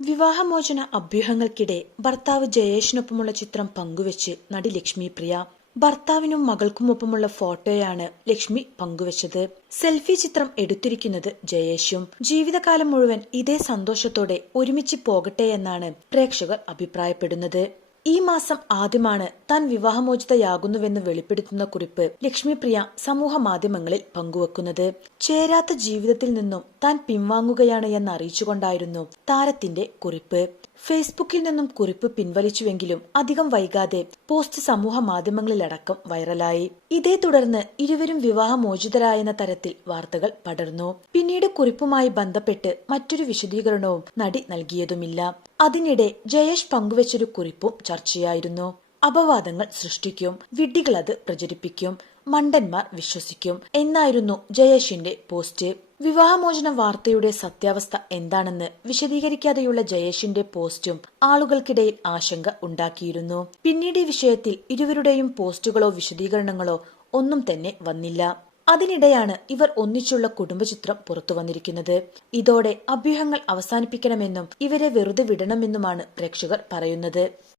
വിവാഹമോചന അഭ്യൂഹങ്ങൾക്കിടെ ഭർത്താവ് ജയേഷിനൊപ്പമുള്ള ചിത്രം പങ്കുവെച്ച് നടി ലക്ഷ്മി പ്രിയ. ഭർത്താവിനും മകൾക്കുമൊപ്പമുള്ള ഫോട്ടോയാണ് ലക്ഷ്മി പങ്കുവച്ചത്. സെൽഫി ചിത്രം എടുത്തിരിക്കുന്നത് ജയേഷും. ജീവിതകാലം മുഴുവൻ ഇതേ സന്തോഷത്തോടെ ഒരുമിച്ച് പോകട്ടെയെന്നാണ് പ്രേക്ഷകർ അഭിപ്രായപ്പെടുന്നത്. ഈ മാസം ആദ്യമാണ് താൻ വിവാഹമോചിതയാകുന്നുവെന്ന് വെളിപ്പെടുത്തുന്ന കുറിപ്പ് ലക്ഷ്മി പ്രിയ സമൂഹ മാധ്യമങ്ങളിൽ പങ്കുവെക്കുന്നത്. ചേരാത്ത ജീവിതത്തിൽ നിന്നും താൻ പിൻവാങ്ങുകയാണ് എന്ന് അറിയിച്ചുകൊണ്ടായിരുന്നു താരത്തിന്റെ കുറിപ്പ്. ഫേസ്ബുക്കിൽ നിന്നും കുറിപ്പ് പിൻവലിച്ചുവെങ്കിലും അധികം വൈകാതെ പോസ്റ്റ് സമൂഹ മാധ്യമങ്ങളിലടക്കം വൈറലായി. ഇതേ തുടർന്ന് ഇരുവരും വിവാഹമോചിതരായെന്ന തരത്തിൽ വാർത്തകൾ പടർന്നു. പിന്നീട് കുറിപ്പുമായി ബന്ധപ്പെട്ട് മറ്റൊരു വിശദീകരണവും നടി നൽകിയതുമില്ല. അതിനിടെ ജയേഷ് പങ്കുവച്ചൊരു കുറിപ്പും ചർച്ചയായിരുന്നു. അപവാദങ്ങൾ സൃഷ്ടിക്കും, വിഡ്ഢികൾ അത് പ്രചരിപ്പിക്കും, മണ്ടന്മാർ വിശ്വസിക്കും എന്നായിരുന്നു ജയേഷിന്റെ പോസ്റ്റ്. വിവാഹമോചന വാർത്തയുടെ സത്യാവസ്ഥ എന്താണെന്ന് വിശദീകരിക്കാതെയുള്ള ജയേഷിന്റെ പോസ്റ്റും ആളുകൾക്കിടയിൽ ആശങ്ക ഉണ്ടാക്കിയിരുന്നു. പിന്നീട് ഈ വിഷയത്തിൽ ഇരുവരുടെയും പോസ്റ്റുകളോ വിശദീകരണങ്ങളോ ഒന്നും തന്നെ വന്നില്ല. അതിനിടെയാണ് ഇവർ ഒന്നിച്ചുള്ള കുടുംബചിത്രം പുറത്തു വന്നിരിക്കുന്നത്. ഇതോടെ അഭ്യൂഹങ്ങൾ അവസാനിപ്പിക്കണമെന്നും ഇവരെ വെറുതെ വിടണമെന്നുമാണ് പ്രേക്ഷകർ പറയുന്നത്.